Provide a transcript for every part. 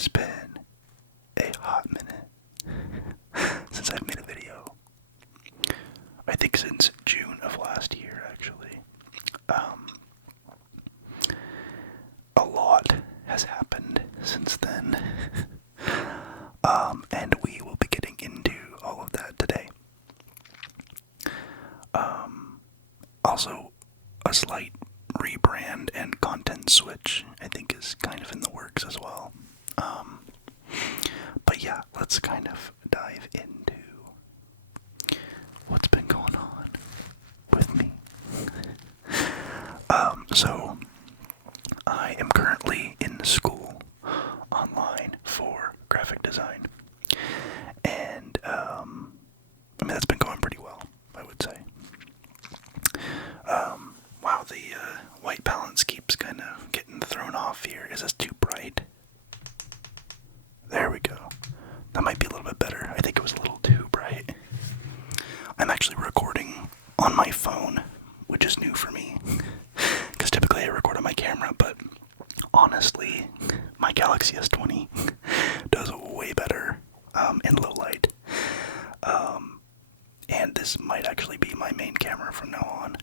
has been a hot minute since I've made a video. I think since June of last year, actually. A lot has happened since then. And we will be getting into all of that today. Also, a slight rebrand and content switch, I think, is kind of in the works as well. But yeah, let's kind of dive into what's been going on with me. So, I am currently in school online for graphic design. And, that's been going pretty well, I would say. Wow, the white balance keeps kind of getting thrown off here. Is this too bright? There we go. That might be a little bit better. I think it was a little too bright. I'm actually recording on my phone, which is new for me. Because typically I record on my camera, but honestly, my Galaxy S20 does way better in low light. And this might actually be my main camera from now on,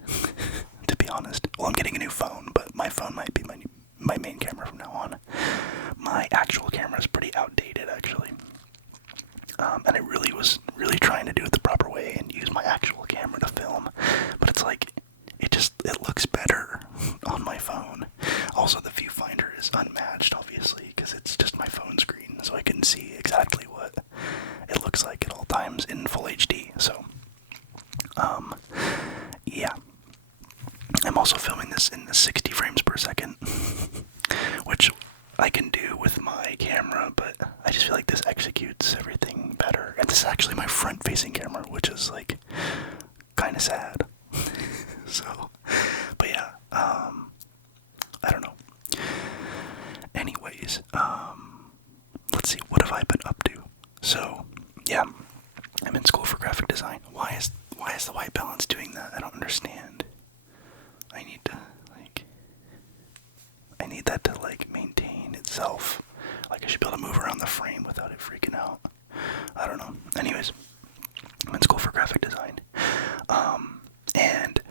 to be honest. Well, I'm getting a new phone, but my phone might be my main camera from now on. My actual camera is pretty outdated, actually. And I really was trying to do it the proper way and use my actual camera to film. But it's like, it looks better on my phone. Also, the viewfinder is unmatched, obviously, because it's just my phone screen, so I can see exactly what it looks like at all times in full HD. So, yeah. I'm also filming this in the 60 frames per second, which I can do with my camera, but I just feel like this executes everything better. And this is actually my front-facing camera, which is, like, kind of sad. So, but yeah, I don't know. Anyways, let's see, what have I been up to? So, yeah, I'm in school for graphic design. Why is the white balance doing that? I don't understand. I need that to, like, maintain itself. Like, I should be able to move around the frame without it freaking out. I don't know. Anyways, I'm in school for graphic design. And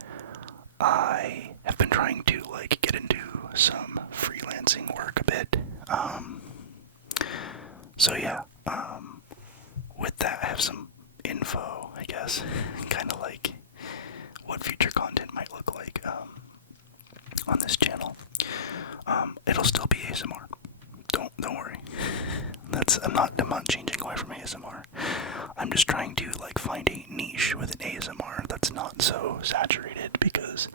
I have been trying to, like, get into some freelancing work a bit. So yeah, with that I have some info, I guess, kind of like what future content might look like, on this channel. It'll still be ASMR. Don't worry. I'm not changing away from ASMR. I'm just trying to, like, find a niche within ASMR that's not so saturated, because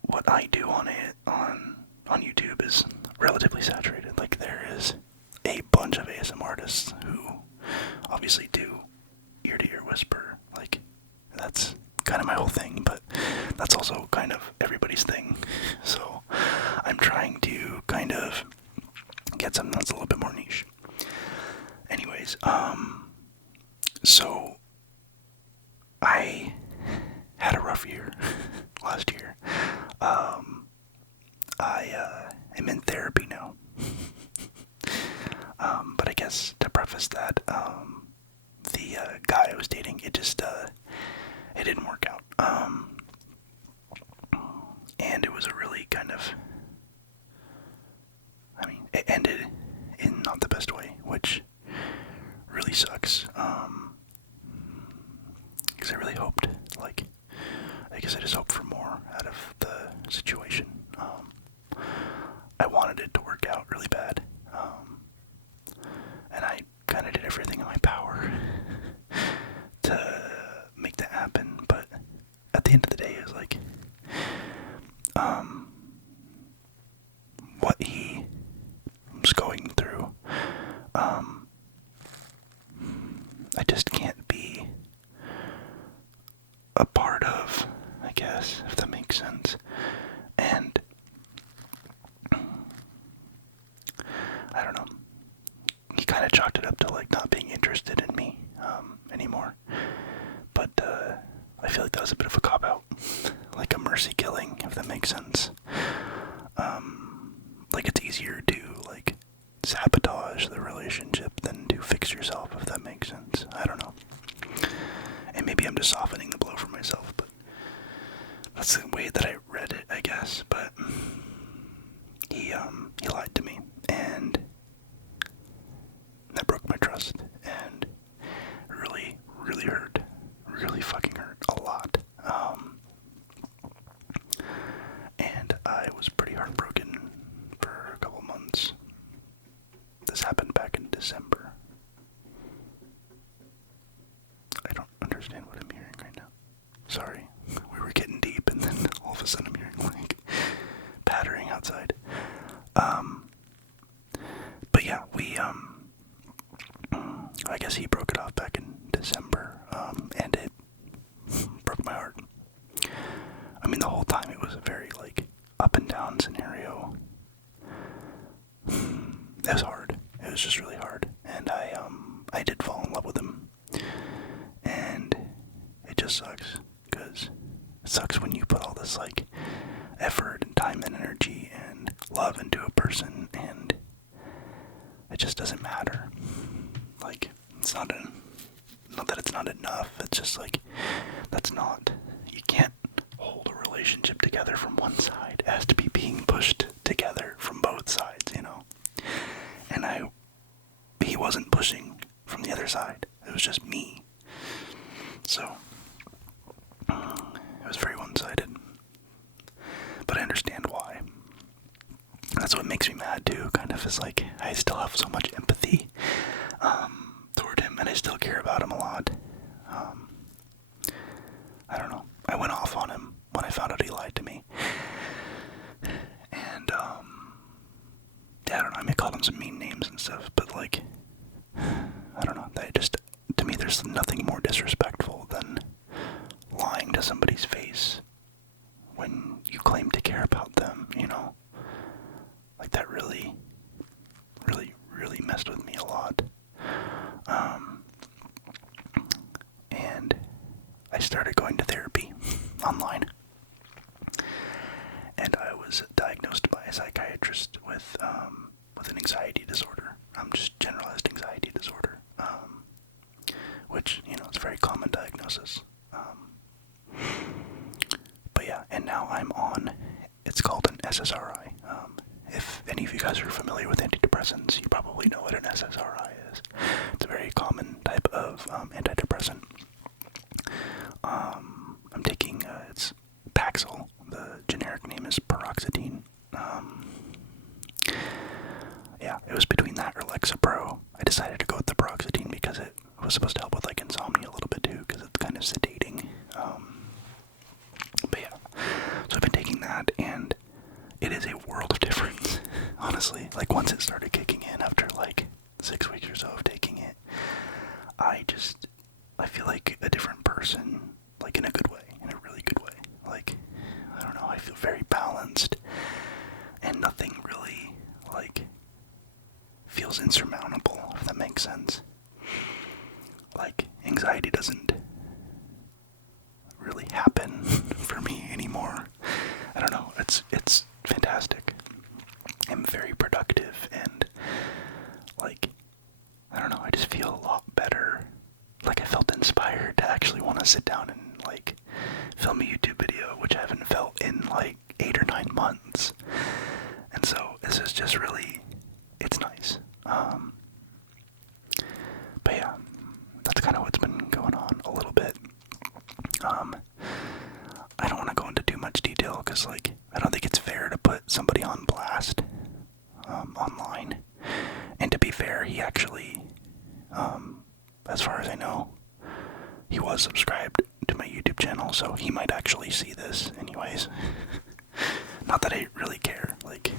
what I do on YouTube is relatively saturated. Like, there is a bunch of ASMR artists who obviously do ear-to-ear whisper. Like, that's kind of my whole thing, but that's also kind of everybody's thing. So I'm trying to kind of get something that's a little bit more niche. Anyways, so I had a rough year last year. I am in therapy now. But I guess to preface that, the guy I was dating, it didn't work out. And it was a really kind of, it ended in not the best way, which really sucks. Because I really hoped, I just hoped for more out of the situation. I wanted it to work out really bad. And I kind of did everything in my power to make that happen, but at the end of the day, it's like, what he was going through, I just can't be a part of, I guess, if that makes sense. And I don't know. He kind of chalked it up to, like, not being interested in me anymore. But I feel like that was a bit of a cop-out. Like a mercy killing, if that makes sense. Like, it's easier to, like, sabotage the relationship than to fix yourself, if that makes sense. I don't know. And maybe I'm just softening the blow for myself, but that's the way that I read it, I guess. But he lied to me, and that broke my trust, and really, really hurt. Really fucking hurt a lot. And I was pretty heartbroken for a couple months. This happened back in December. I don't understand what I'm hearing right now. Sorry. We were getting deep, and then all of a sudden I'm hearing, like, pattering outside. But yeah, I guess he broke it off back in December, and it broke my heart. I mean, the whole time it was a very, like, up and down scenario. It was hard. It was just really hard. And I did fall in love with him. And it just sucks, because it sucks when you put all this, like, effort and time and energy and love into a person, and it just doesn't matter. Like, it's not that it's not enough, it's just like, you can't hold a relationship together from one side. It has to be being pushed together from both sides, you know? And he wasn't pushing from the other side, it was just me. So, it was very one-sided. But I understand why. That's what makes me mad too, kind of, is like, I still have so much empathy toward him, and I still care about him a lot. I don't know. I went off on him when I found out he lied to me. And, yeah, I don't know, I may call him some mean names and stuff, but, like, I don't know, to me, there's nothing more disrespectful than lying to somebody's face when you claim to care about them, you know? Like, that really, really, really messed with me a lot. And I started going to therapy online. And I was diagnosed by a psychiatrist with an anxiety disorder. Just generalized anxiety disorder. Which, you know, it's a very common diagnosis. But yeah, and now I'm on, it's called an SSRI. If any of you guys are familiar with antidepressants, you probably know what an SSRI is. It's a very common type of antidepressant. I'm taking, it's Paxil. The generic name is paroxetine. Yeah, it was between that or Lexapro. I decided to go with the paroxetine because it was supposed to help with, like, insomnia a little bit too, because it's kind of sedating. But yeah, so I've been taking that, and it is a world of difference, honestly. Like, once it started kicking in after, like, 6 weeks or so of taking it, I feel like a different person, like, in a good way, in a really good way. Like, I don't know, I feel very balanced, and nothing really, like, feels insurmountable, if that makes sense. Like, anxiety doesn't really happen for me anymore. I don't know, it's fantastic. I'm very productive, and, like, I don't know, I just feel a lot better. Like, I felt inspired to actually want to sit down and, like, film a YouTube video, which I haven't felt in, like, 8 or 9 months. And so, this is just really, it's nice. But yeah, that's kind of what's been going on a little bit. I don't want to go into too much detail, because, like, I don't think it's fair to put somebody on blast online. And to be fair, he actually, as far as I know, he was subscribed to my YouTube channel, so he might actually see this anyways. Not that I really care, like,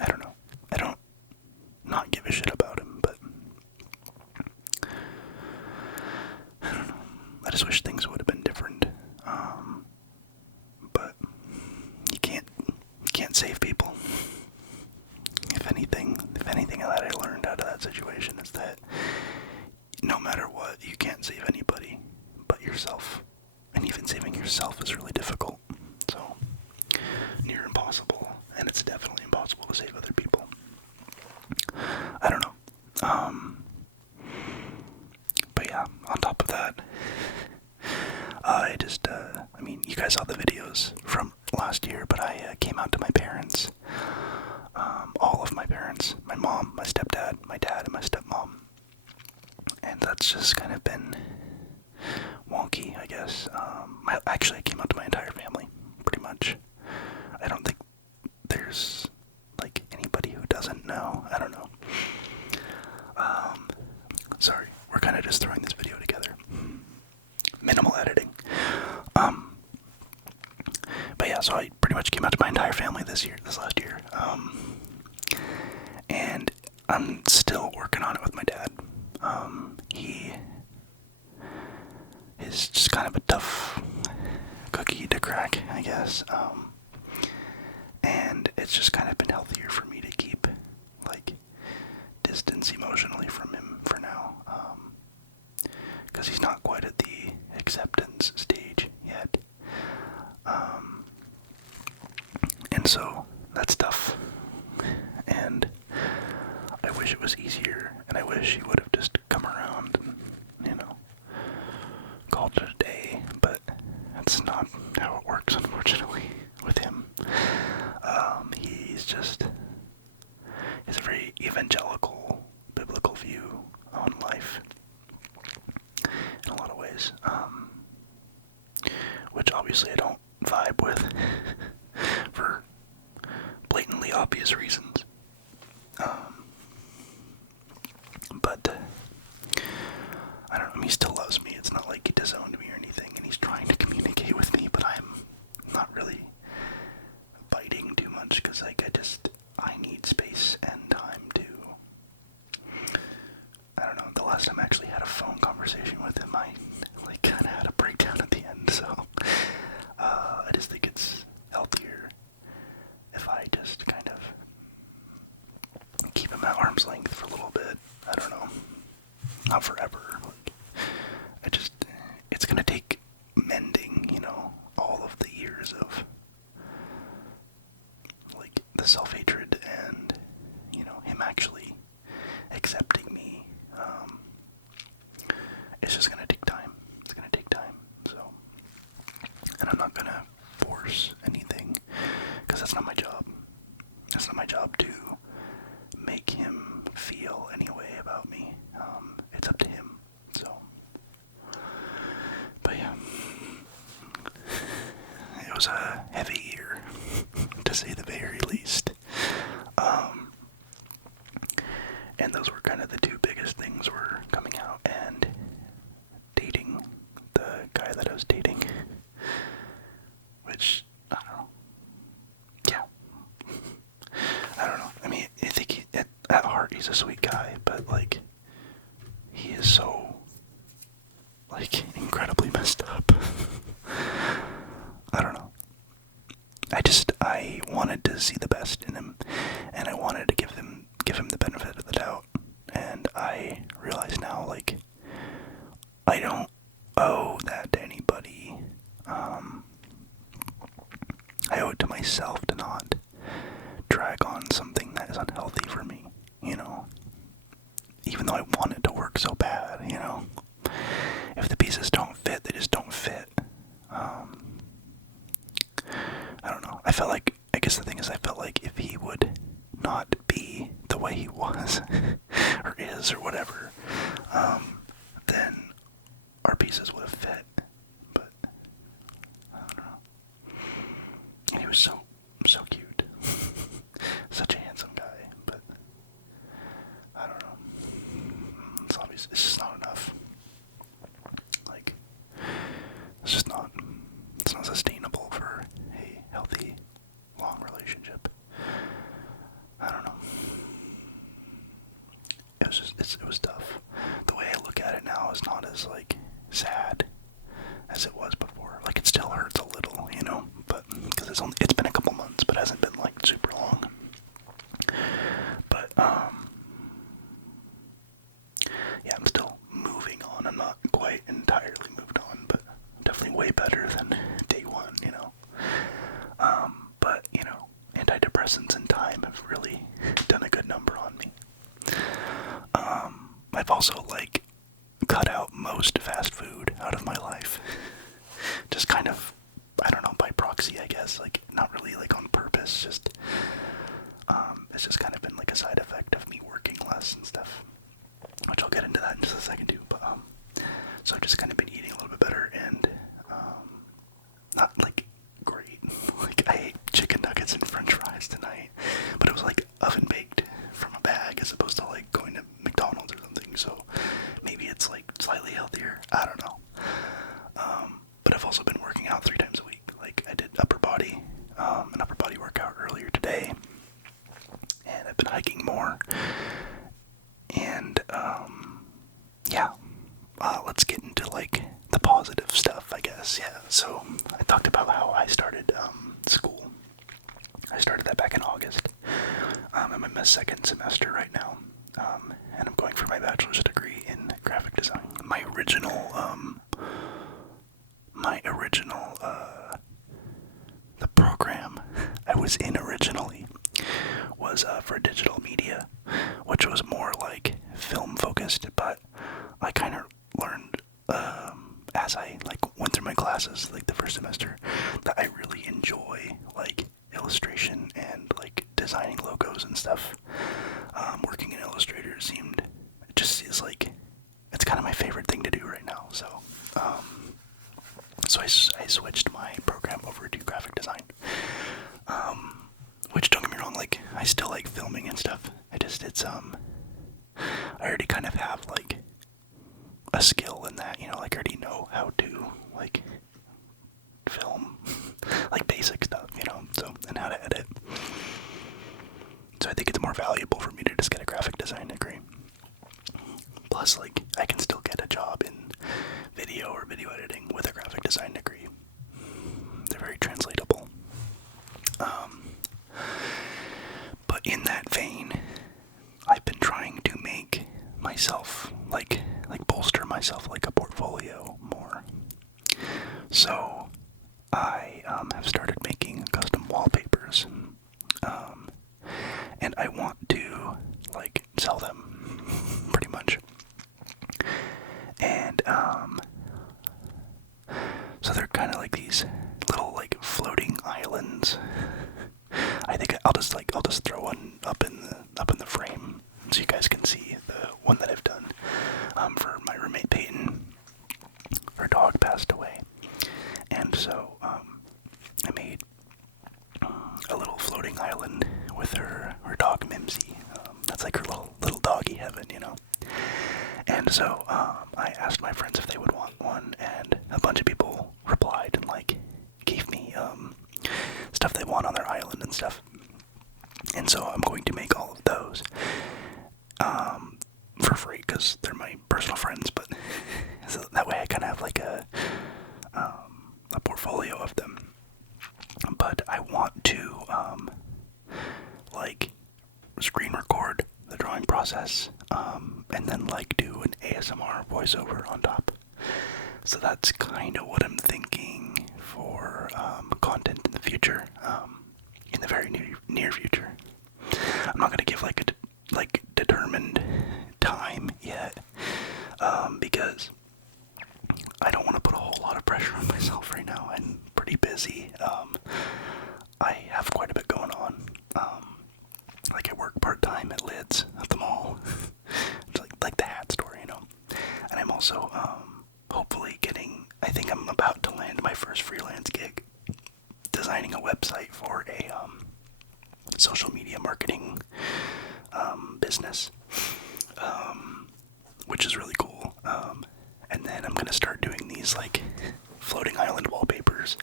I don't know. I don't not give a shit about him, but I don't know. I just wish things would have been different. But you can't save people. If anything that I learned out of that situation is that no matter what, you can't save anybody but yourself. And even saving yourself is really difficult. So, near impossible. And it's definitely impossible to save other people. But yeah, on top of that, I mean, you guys saw the videos from last year, but I came out to my parents, all of my parents, my mom, my stepdad, my dad, and my stepmom. And that's just kind of been wonky, I guess. Actually, I came out to my entire family, pretty much. I don't think there's, like, anybody who doesn't know. I don't know. Sorry, we're kind of just throwing this video together. Minimal editing. But yeah, so I pretty much came out to my entire family this last year. And I'm still working on it with my dad. He is just kind of a tough cookie to crack, I guess. And it's just kind of been healthier for me to keep, like, distance emotionally from him for now. Because he's not quite at the acceptance stage yet. And so, that's tough. And I wish it was easier, and I wish he would have just come around and, called it a day, but that's not how it works, unfortunately, with him. He's a very evangelical, biblical view on life, in a lot of ways, which obviously I don't vibe with, for blatantly obvious reasons. But I don't know, he still loves me. It's not like he disowned me or anything, and he's trying to communicate with me, but I'm not really biting too much, because, like, I need space and time to, I don't know, the last time I actually had a phone conversation with him, I, like, kind of had a breakdown at the end, so, I just think it's healthier if I just kind of keep him at arm's length for a little bit. I don't know, not forever. Like, it's gonna take mending, all of the years of, like, the self-hatred and, him actually accepting me. It's just gonna take time. It's gonna take time, so, and I'm not gonna force anything, because that's not my job. That's not my job to make him feel any way about me. It's up to him, so. But yeah, it was a heavy year, to say the very least. And those were kind of the two biggest things, were coming out and dating the guy that I was dating, which, I don't know. Yeah. I don't know. I mean, I think at heart he's a sweet guy, but, like, he is so, like, incredibly messed up. I don't know. I wanted to see the best in him, and I wanted to give him the benefit of the doubt, and I realize now, like, I don't owe that to anybody. I owe it to myself to not drag on something that is unhealthy for me, even though I want it to work so bad, if the pieces don't fit, they just don't fit. I don't know, I guess the thing is, I felt like if he would not be the way he was, or is, or whatever, then our pieces would have fit, but, I don't know. And he was so cute. Such a handsome guy, but I don't know. It's obvious, it's just not enough. Like, it's not sustainable for a healthy, long relationship. I don't know. It was tough. The way I look at it now is not as, like, sad as it was before. Like, it still hurts a little, but, because it's been a couple months, but it hasn't been, like, super long. But, yeah, I'm still moving on. I'm not quite entirely moved on, but definitely way better than day one, But, antidepressants and time have really done a good number on me. I've also, like, cut out most fast food out of my life. Just kind of, I don't know, by proxy, I guess. Like, not really, like, on purpose, just, it's just kind of been, like, a side effect of me working less and stuff. Which I'll get into that in just a second, too, but, so I've just kind of been eating a little bit better, and, not, like, great. Like, I ate chicken nuggets and french fries tonight, but it was, like, oven-baked from a bag as opposed to, like, going to McDonald's or something, so maybe it's, like, slightly healthier. I don't know. But I've also been working out 3 times a week. Like, I did upper body, an upper body workout earlier today, and I've been hiking more, and, yeah, let's get into, like, the positive stuff, I guess. Yeah, so I talked about how I started, school. I started that back in August. I'm in my 2nd semester right now, and I'm going for my bachelor's degree in graphic design. My original, the program I was in originally was, for digital media, which was more, like, film focused, but I kind of learned, as I, like, went through my classes, like, the first semester, that I really enjoy, like, illustration and, like, designing logos and stuff. Working in Illustrator it just is, like, it's kind of my favorite thing to do right now, so, I switched my program over to graphic design, which, don't get me wrong, like, I still like filming and stuff. I already kind of have, like, a skill in that, you know, like, I already know how to, like, film, like, basic stuff, you know, so, and how to edit. So I think it's more valuable for me to just get a graphic design degree. Plus, like, I can still get a job in video or video editing with a graphic design degree. They're very translatable. But in that vein, I've been trying to make myself, like bolster myself, like, a portfolio more. So I have started making custom wallpapers, and I want to, like, sell them, pretty much. And so they're kind of like these little, like, floating islands. I think I'll just throw one up in the frame so you guys can see the one that I've done, for my roommate Peyton. Her dog passed away, and so I made a little floating island with her dog Mimsy. That's like her little doggy heaven, you know. And so I asked my friends if they would want one, and a bunch of people replied and, like, gave me stuff they want on their island and stuff. And so I'm going to make all of those for free because they're my personal friends, but so that way I kind of have, like, a portfolio of them. But I want to like, screen record the drawing process, and then, like, do an ASMR voiceover on top. So that's kind of what I'm thinking for content in the future, in the very near future. I'm not gonna give, like, a determined time yet, because I don't want to put a whole lot of pressure on myself right now. I'm pretty busy. I have quite a bit going on. Like, I work part-time at Lids at the mall. It's like the hat store, you know. And I'm also hopefully I think I'm about to land my first freelance gig designing a website for a social media marketing business, which is really cool. And then I'm gonna start doing these, like, floating island wallpapers,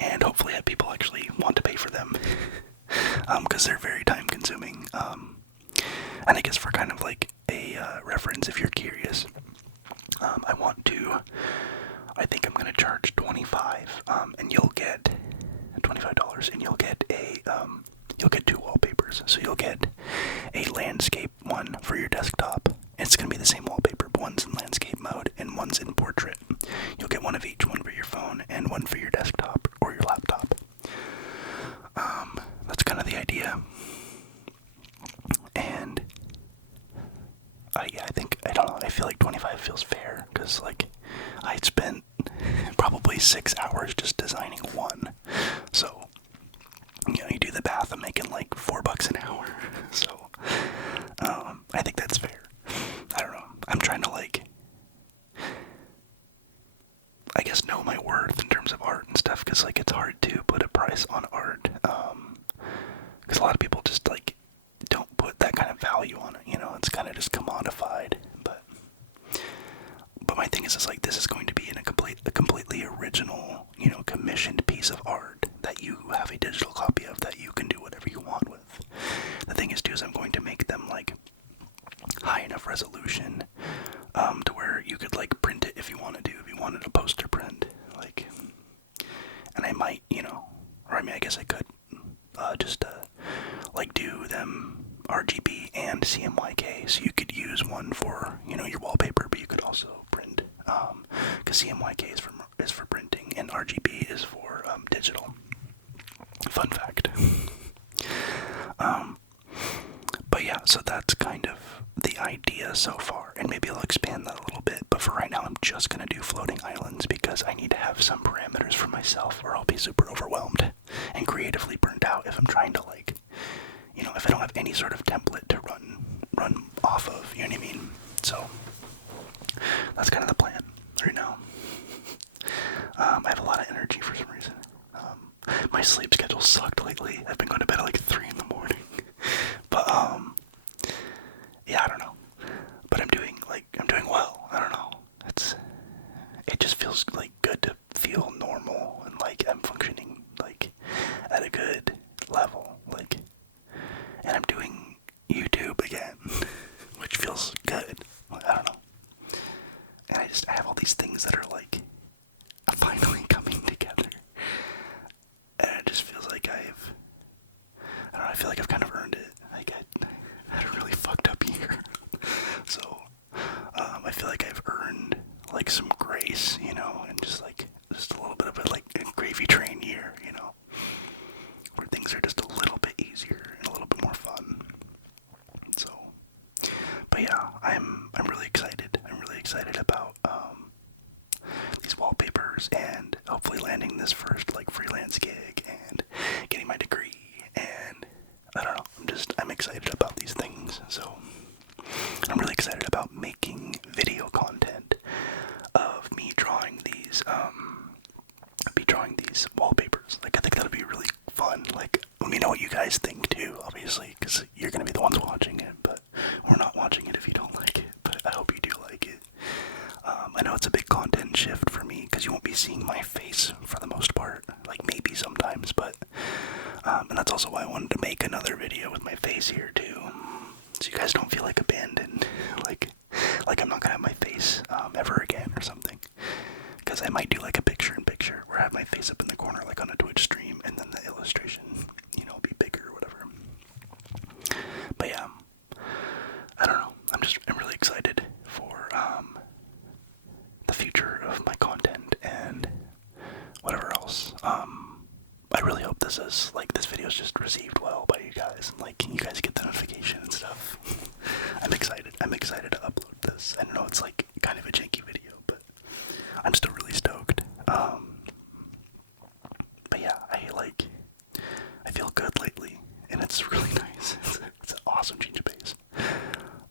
and hopefully have people actually want to pay for them, because they're very time consuming. And I guess for kind of, like, a reference, if you're curious, I think I'm gonna charge $25, and you'll get $25, and you'll get you'll get 2 wallpapers. So you'll get a landscape one for your desktop. It's gonna be the same wallpaper, but one's in landscape mode and one's in portrait. You'll get one of each, one for your phone and one for your desktop or your laptop. That's kind of the idea. And yeah, I don't know. I feel like 25 feels fair, because, like, I spent probably 6 hours just designing one. So, you know, you do the math, I'm making like $4 an hour. So, I think that's fair. I don't know. I'm trying to, like, I guess, know my worth in terms of art and stuff, because, like, it's hard to put a price on art. Because a lot of people just, like, don't put that kind of value on it, you know, it's kind of just commodified. But my thing is like, this is going to be a completely original, you know, commissioned piece of art that you have a digital copy of that you can do whatever you want with. The thing is, too, is I'm going to make them, like, high enough resolution to where you could, like, print it if you wanted to, if you wanted a poster print, like, and I might, you know, or I mean, I guess I could just like, do them RGB and CMYK, so you could use one for, you know, your wallpaper, but you could also print, because CMYK is for printing and RGB is for digital. Fun fact. But yeah, so that's kind of the idea so far, and maybe I'll expand that a little bit, but for right now I'm just gonna do floating islands because I need to have some parameters for myself or I'll be super overwhelmed and creatively burnt out if I'm trying to, like, you know, if I don't have any sort of template to run off of, you know what I mean? So, that's kind of the plan right now. I have a lot of energy for some reason. My sleep schedule sucked lately. I've been going to bed at like 3 in the morning. But, yeah, I don't know. But I'm doing well. I don't know. It just feels, like, good to feel normal and, like, I'm functioning, like, at a good level, like, and I'm doing YouTube again, which feels good. I don't know. And I have all these things that are, like, finally coming together. And it just feels like I don't know, I feel like I've kind of earned it. Like, I had a really fucked up year. So, I feel like I've earned, like, some grace, you know, and just a little bit of a, like, a gravy train year, you know, where things are just a little bit easier and a little bit more fun. So, but yeah, I'm really excited. I'm really excited about these wallpapers and hopefully landing this first, like, freelance gig and getting my degree, and I don't know, I'm excited about these things. So I'm really excited about making video content of me drawing these wallpapers. Like, I think that'll be really fun. Like, let me know what you guys think too, obviously, because you're gonna be the ones watching it, but or not watching it if you don't like it. But I hope you do like it. I know it's a big content shift for me because you won't be seeing my face for the most part. Like, maybe sometimes, but and that's also why I wanted to make another video with my face here too, so you guys don't feel like abandoned. like I'm not gonna have my face ever again or something. Because I might do, like, a picture-in-picture where I have my face up in the corner, like on a Twitch stream, and then the illustration, you know, be bigger or whatever. But yeah, I don't know. I'm really excited for the future of my content and whatever else. I really hope this video is just received well by you guys, and, like, you guys get the notification and stuff. I'm excited. I'm excited to upload this. I know it's, like, kind of a janky video, but I'm still really stoked. But yeah, I feel good lately, and it's really nice. It's an awesome change of pace.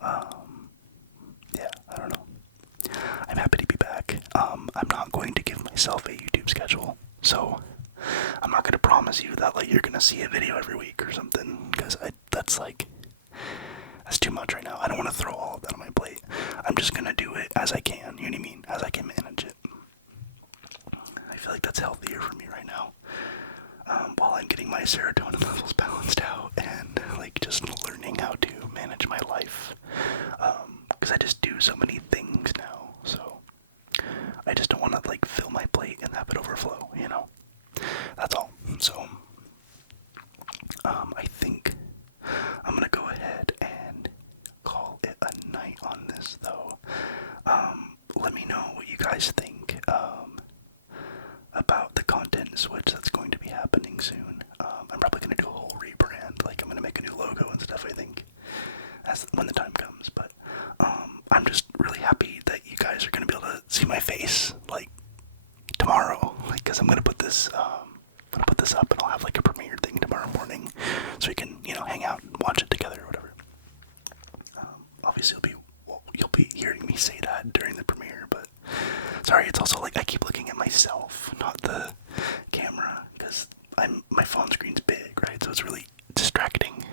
Yeah, I don't know. I'm happy to be back. I'm not going to give myself a YouTube schedule, so I'm not going to promise you that, like, you're going to see a video every week or something, because that's too much right now. I don't want to throw all of that on my plate. I'm just going to do it as I can, you know what I mean? As I can manage it. I feel like that's healthier for me right now. While I'm getting my serotonin levels balanced out and, like, just learning how to manage my life. Because I just do so many things now, so I just don't want to, like, fill my plate and have it overflow, you know? That's all. So, I think I'm gonna go ahead and call it a night on this, though. Let me know what you guys think, about the content switch that's going to be happening soon. I'm probably gonna do a whole rebrand, like, I'm gonna make a new logo and stuff, I think, when the time comes, but, I'm just really my face like tomorrow, like, because I'm gonna put this up, and I'll have like a premiere thing tomorrow morning, so we can, you know, hang out and watch it together or whatever. Obviously, you'll be hearing me say that during the premiere, but sorry, it's also like I keep looking at myself, not the camera, because my phone screen's big, right? So it's really distracting.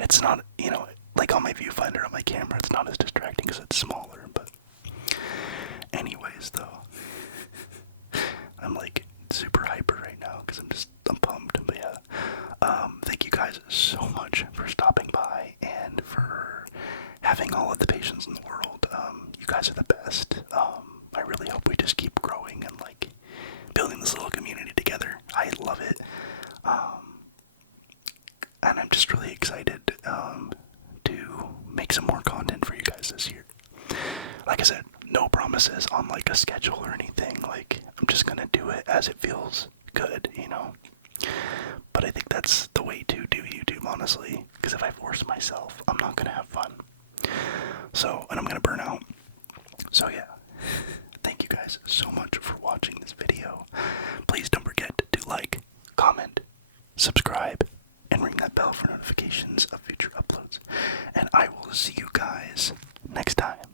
It's not, you know, like on my viewfinder on my camera, it's not as distracting because it's smaller. But anyways, though, I'm like super hyper right now because I'm pumped. But yeah, thank you guys so much for stopping by and for having all of the patience in the world. You guys are the best. I really hope we just keep growing and like building this little community together. I love it. And I'm just really excited to make some more content for you guys this year. Like I said, no promises on like a schedule or anything. Like, I'm just gonna do it as it feels good, you know. But I think that's the way to do YouTube, honestly. Because if I force myself, I'm not gonna have fun. So, and I'm gonna burn out. So yeah, thank you guys so much for watching this video. Please don't forget to like, comment, subscribe, and ring that bell for notifications of future uploads. And I will see you guys next time.